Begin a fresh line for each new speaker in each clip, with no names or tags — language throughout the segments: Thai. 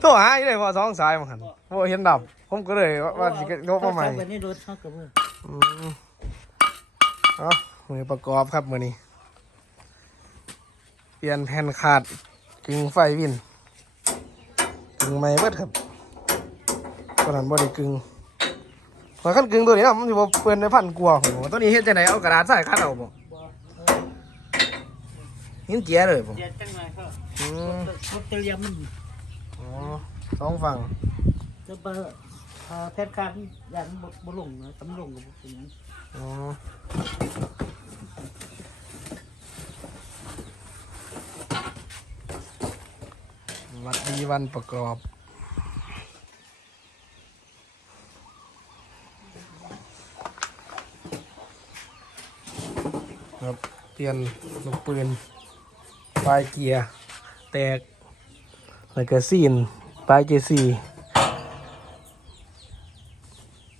โทรหาอีเลยพอสองสายมาหันโอ้เห็นดับ ผมก็เลยว่าว่าสิโทรมาใหม่
วันนี้รถเข้ากับมือ
อืมเอามือประกอบครับมือนี้ เปลี่ยนแผ่นขาดกึ่งไฟวินกึ่งไม่เบิดครับตอนนั้นบ่ได้กึ่งพอขั้นกึ่งตัวนี้นะมันสิบ่เปื้อนในพันกลัวาผมตัวนี้เฮ็ดจังไดเอากระดาษใส่คัดเอาบ่ หินเจียเลยบ่
เจ็ดจังไรก็
อืม
รถเตรียมมัน
อ๋อสองฝั่ง
จะเบอร์แพทย์การยันบุลงนะตำลงกับเป็นยัง
อ๋อวัดดีวันประกอบครับเปลี่ยนลูกปืน ปลายเกียร์แตกแล้วก็ซีนปลายเกียร์สี่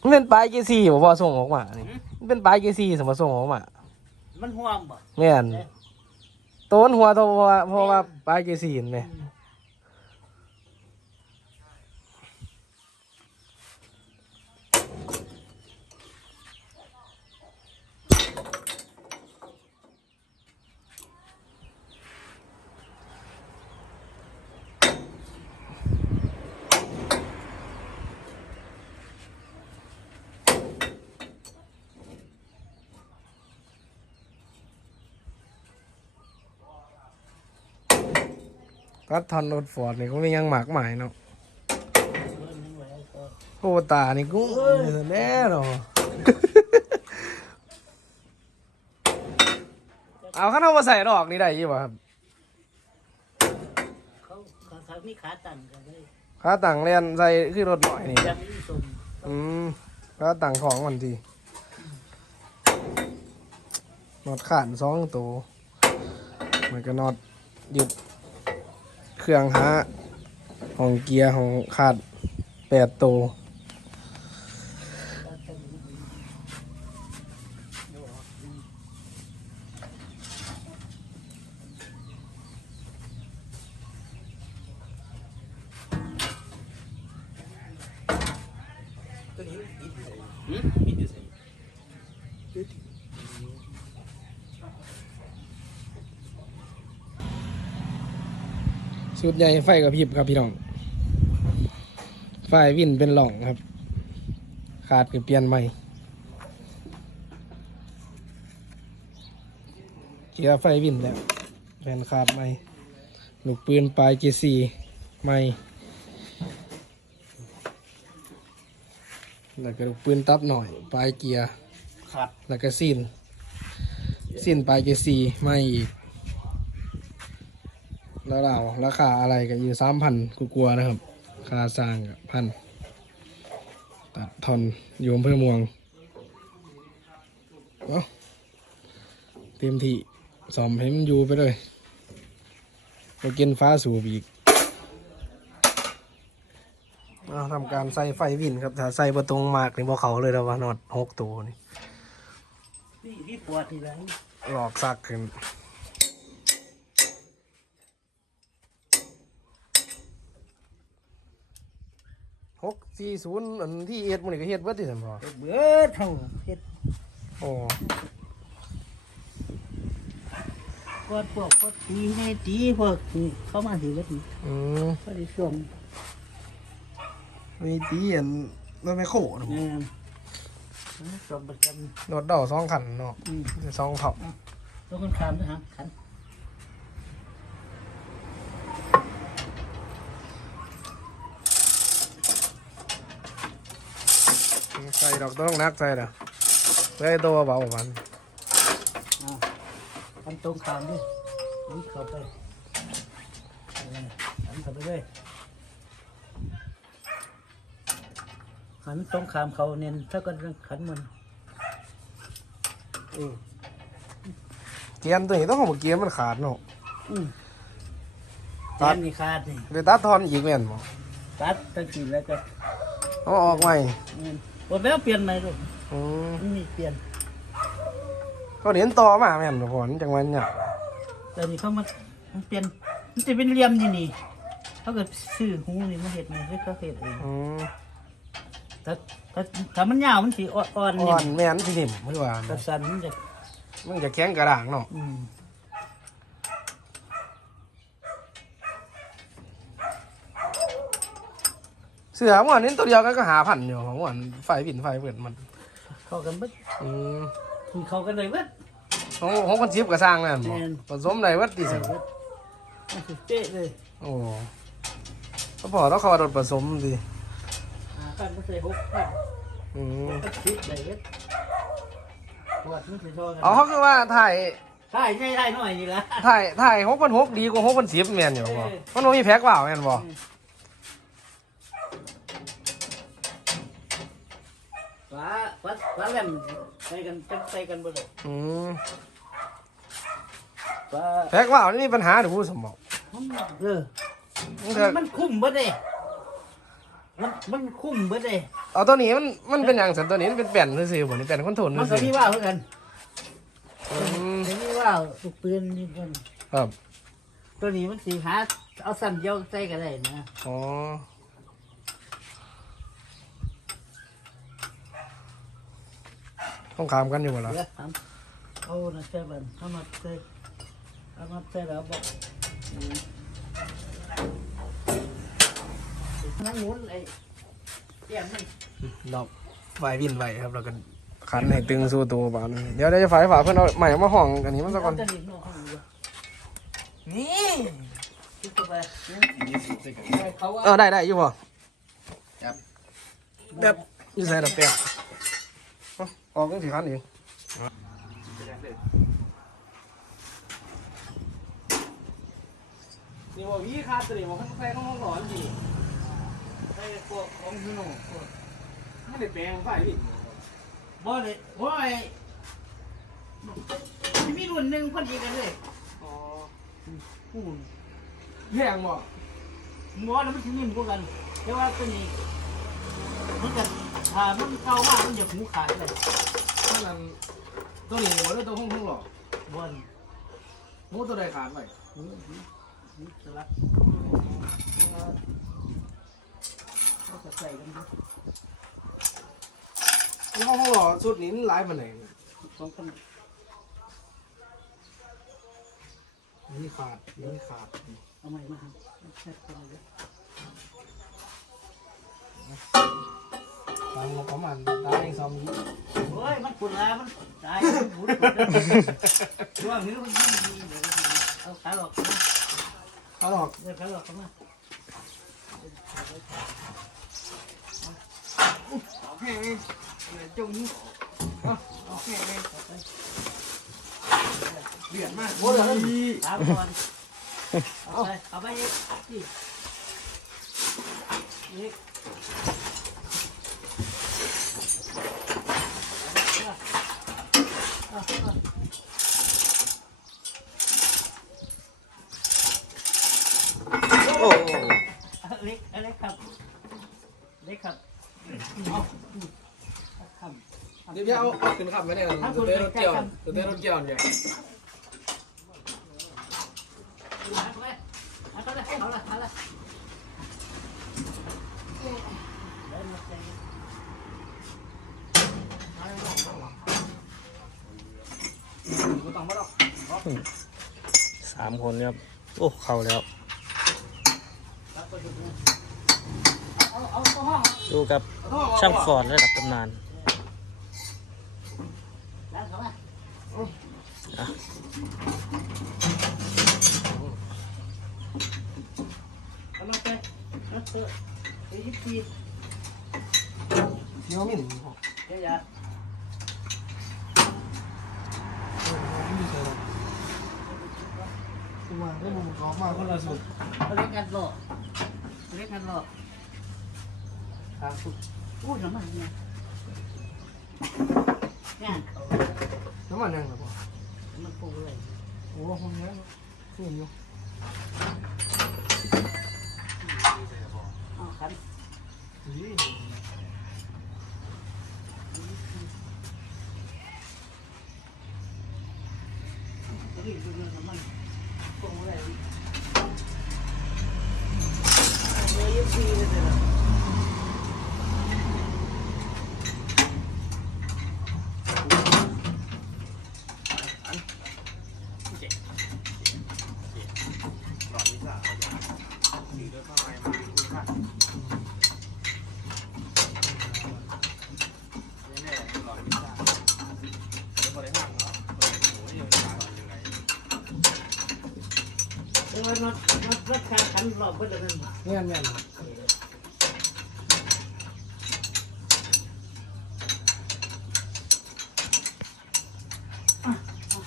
มันเป็นปลายเกียร์สี่บอกว่าส่งออกมานี่มันเป็นปลายเกียร์สี่สมมติส่งออกมา
มันห่วงบ่
แม่นต้นหัวโตเพราะว่าเพราะว่าปลายเกียร์สี่เห็นไหม ก็ทันรถฟอร์ดนี่ก็ไม่ยังหมากหมายเนาะโอ้ตานี่กูแน่เนาะเอาข้างนอกมาใส่ดอกนี่ได้ยี่ป่ะครับ
เขาเขาเขามีขาตั้งกันเลย
ขาต่างเรียนใส่คือรถหน่อยนี่
ยังมีส่ง
อืมขาต่างของมันทีนอดขาดสองตัวมันก็นอดหยุด เครื่องหาของเกียร์ของขาดแปดตัวสุด ใหญ่ไฟกับพริบครับพี่น้อง ไฟวินเป็นหล่องครับ ขาดก็เปลี่ยนใหม่เกียร์ไฟวินแล้วแผ่นขาดใหม่ลูกปืนปลายเจซีใหม่แล้วก็ลูกปืนตับหน่อยปลายเกียร์
ขาด
แล้วก็สิ้นสิ้นปลายเจซีไม่อีก แล้วเราราคาอะไรกันอยู่สามพันกูกลัวๆนะครับ ค่าสร้างกับพันตัดทอนอยู่อำเพื่อมวงเอาเต็มที่สอมให้มันอยู่ไปเลยไปกินฟ้าสูบอีกเอาทำการใส่ไฟวินครับถ้าใส่ประตรงมากนี่บ่เขาเลยแล้วว่านอดหกตัวนี่
นี่ที่ปวดนี่แหละ
หลอกซักขึ้น หกสี่ศูนย์อันที่เอ็ดมันนี่ก็เฮ็ดเบิดที่สำรอ
เบื่อเท่าเฮ็ด
โอ้
ปวดพวกปวดตีให้ตีพวกนี่เข้ามาถือว่า
อืม
ก็ได้ช่วง
มีตีอันรถไม่โขนะ
นี่สมประจ
รถเดาสองขันเนาะำ
อืม
สองเท่า
ต้องคนขามนะฮะขัน
ใส่ดอกต้องนักใส่เด้อได้ตัวเบาประมาณ
อ่าขันตรงขามดินี่เข้าไปเออขันเข้าไปเลยขันตรงขามเขาเน้นถ้าก็ขันมัน
เกียร์ตัวนี้ต้องของเกียร์มันขาดเนาะ
อืม
ตั
ตั
ด
ดนี่ขาดนี่
เลยตัดทอนอีกแม่นบ่
ตัดตั้งกี่แล้วก็
เอาออกใหม่
นี่ หมดแล้วเปลี่ยนใหม่ลูก
อืม
มันมีเปลี่ยน
เขาเห็นต่อมาแม่นบ่พอนจังหวะเนี่ย
แต่นี่เขามามันเปลี่ยน มันจะเป็นเหลี่ยมนี่นี่เขาเกิดซื้อหูนี่มาเห็ดนี่เฮ็ดเขาเห็ดเอง
อืม
ถ้าถ้าถ้ามันยาวมันสีอ่อน
อ่
ๆนี่
อนแม่นสินิ่มไม่ว่า
กระสันมันจะ
มันจะแข็งกระด้างเนาะ
อืม
สือเมื่อวานนี้ตัวเดียวกันก็หาพันอยู่ของเมื่อวานไฟบินไฟเปิดมัน
เข้ากันเบิด
อืม
คือเข้ากันเลยเบิด
ของของคนชิปก็สร้างนั่นบ่
แม่น
ผสมได้วัดดีสิ
เบิดมันคือเป๊ะเลย
โอ้ก็พอแล้วเขาว่าโดนผสมดี
หากันก็ใส่หกพัน
อืม
ก็คิดได้เบิดปวดมันสิชอกัน
เอาเขาคือว่าถ่าย
ใช่ใช่ได้หน่อยนี่ละ
ถ่ายถ่ายหกพันหกดีกว่าหกพันสิบแม่นอยู่บ่มันบ่มีแพ็กเปล่าแม่นบ่
ฟ้าฟ้าฟ้าแหลมใส่กันจังใส่กันบ่ได้
อืม
ฟ้า
แพ็กเปล่านี่มีปัญหาหรือผู้สมบอก
เออ
มันเถอะ
มันคุ้มเบิดเด้มันมันคุ้มเบิดเด้
เอาตัวนี้มันมันเป็นอย่างสันตัวนี้มันเป็นแป่นซื่อๆบ่นี่แป่นคอนโทรล
มันก็
ซื่อ
มีว่าวเหมือนกัน
ๆอืม
เดี๋ยวมีว่าวลูกปืนนี่กัน
ครับ
ตัวนี้มันสีหาเอาสั้นเดียวใส่ก็ได้นะ
อ๋อ ต้องขามกันอยู่บ่ล่ะ
เดี๋ยวทำเอานะใส่บันเอามาใส่เอามาใส่แล้วบอกอืมนั่งหมุนไอ้เกี่ยมมัน
ดอกไฟวินไว้ครับแล้วก็ขันให้ตึงสู้ตัวบานเดี๋ยวเดี๋ยวจะฝายฝาเพื่อนเอาใหม่มาห้องอันนี้มันซะก่อน
เาจะหนีบนอกห้องอยู่
นี่
คิดเข้าไปไปเขาว่า
เออได้ได้อยู่บ่แบบอยู่ใส่ดับแป๊บเอาออกกันสิคันเองนี่บ่วีคาตัวนี้บ่คันไฟของห้องร้อนสิ
ไอ้พวกของพี่น้องพวก
ไม่ได้แปลงไฟวิน
บ่เลยบ่ไอ้ที่มีรุ่นหนึ่งพอดีกันเลย
อ๋อ
อู้
แพงบ่
หมอแล้วมันสินิ่มกว่ากันแต่ว่าตัวนี้มันจะ ถ้ามันเก่ามากมันจะหูขาดเลย
ถ้านั้นตัวนี้บ่ได้ตัวห้องห้องหรอก
บน
หมูตัวใดขาดไว้
หูหูหูสลักเขาจะใส่กันดู
ห้องห้องหรอสุดนี้มันหลายปานไหน
สองคน
นี่ขาดนี่ขาด
เอาใหม่มาครับแค่คนเดียว
ตา มงบประมาณได้สองยี่
โอ้ยมันปุ่นแล้วมันตายมันบุดปุ่นแล้วช่วงนี้มันดีเดี๋ยวเอาขาหลอกมา
เขาหรอก
เดี๋ยวขาหลอกเข้ามา
โอเคจงนี้โอเคเดือดมากโอ้ย
ถามก่อนเอาไปเอาไปอีกที่อีก
โอ้
เล็กเล็กครับเล็กครับเดี๋
ยวเอาเอาขึ้นขับไว้เนี่ยตัวเต้รถเกี่ยวตัวเต้รถเกี่ยวเนี่ย
เอาละเอาละเอาละ
ไม่ต้องมาหรอก
สามคนครับ โอ้เข้าแล้ว ดูกับช่างฟอร์ดระดับตำนาน
เข้ามา
อะ
เอามาไปเอาเถอะไปยิบที
เที่ยวมิน
เดี๋ยวอย่า
ตัวก็มึงกอมาคนละสุด
เอาเล็กกันหล่อเล็กกันหล่อ
ครับสุด
พูดน้ำมันเนี่ยงานเขา
น้ำมันยังครับ
มันปูเลย
โอ้โหคนนี้ขึ้นอยู่
เอาขัน
นี่
รีบดูน้ำมันปูเลยซีเลยน പോവായിരുന്നു ചെയ്തതാണ് ออมันมันรถคันขันรอบเพื่อนนั่น
เงี้ยเงี้ย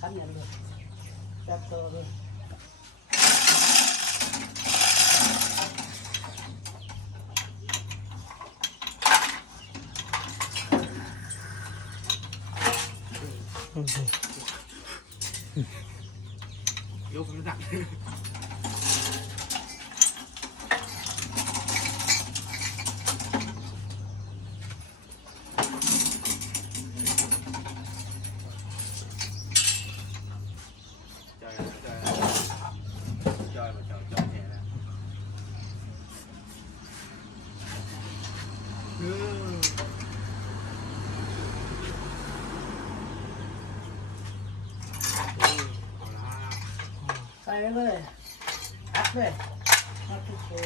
ขันอย่างเดียวจับตัวเลย
ยกมันดัก จอยจอยจอยมาจอยจอยแห่นะเอาละ
ใส่เลยอัดเลยอัดทุกตัว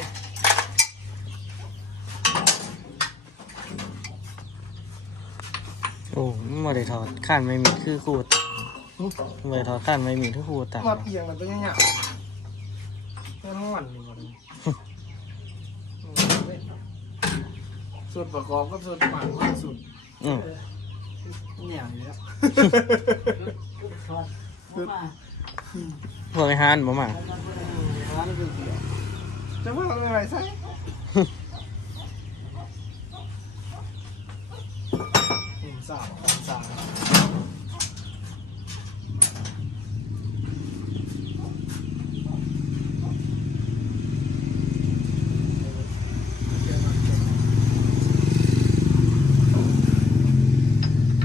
โอ้ไม่ได้ถอดข้านไม่มีคือครูตัดไม่ได้ถอดข้านไม่มีคือครูตัด
มาเอียงมันเป็นยังไงเป็นห้อนนี่หมดเลย ส่วนประกอบกับส่วนปั่นมันสุด
อืม
เนี่ยนี่แล้ว
ถอดออกมา
พวกไอ้ฮานบ่มา
ร้านคือเดียวจะว่าอะไรไรใส่อืมสาวสาว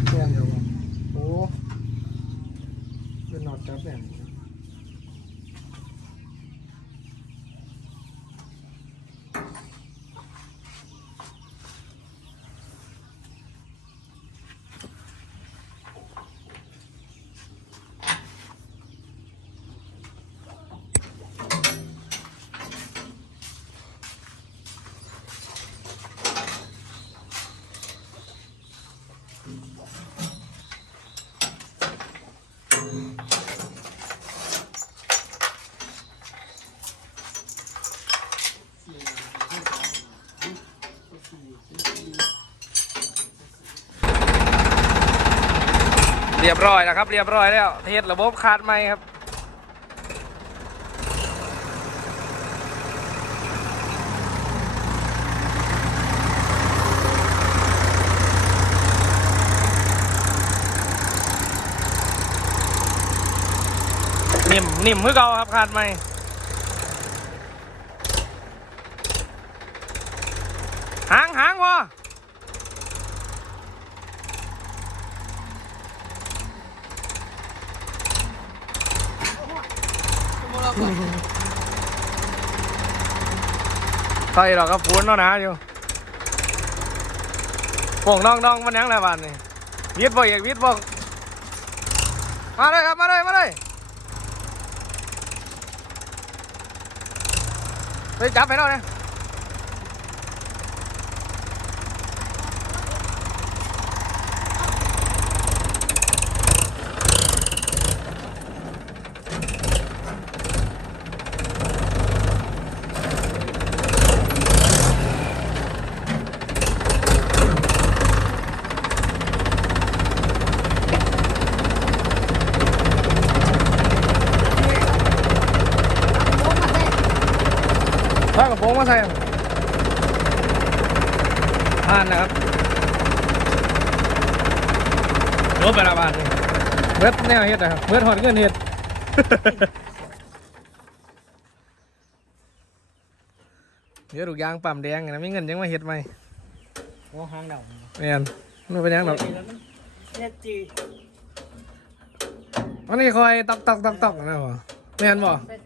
เปลี่ยนเดี๋ยวก่อนโอ้เป็นหนอดจับแบบนี้ เรียบร้อยแล้วครับ เรียบร้อยแล้ว เทสระบบคาดไหมครับนิ่มนิ่มเมื่อเก่าครับคาดไหมหางหางวะ ใส่เราก็ปูนเนาะนะอยู่โป่งน้องน้องมันยังไรบ้านนี่วิทย์บ่เอกวิทย์บ่มาเลยครับ มาเลยมาเลยไปจับไปแล้วเนี่ย รถไปละบาทนี่เบิดแนวเฮ็ดนะครับเบิดหอดเงินเฮ็ดเดี๋ยวลูกยางปั๊มแดงนะมีเงินยังมาเฮ็ดไหม
หัวหางดำ
แม่นมันเป็นหยังดอก
เฮ็ดจี
มันนี่คอยตอกตอกตอกตอกนะบ่แม่นบ่
ใส่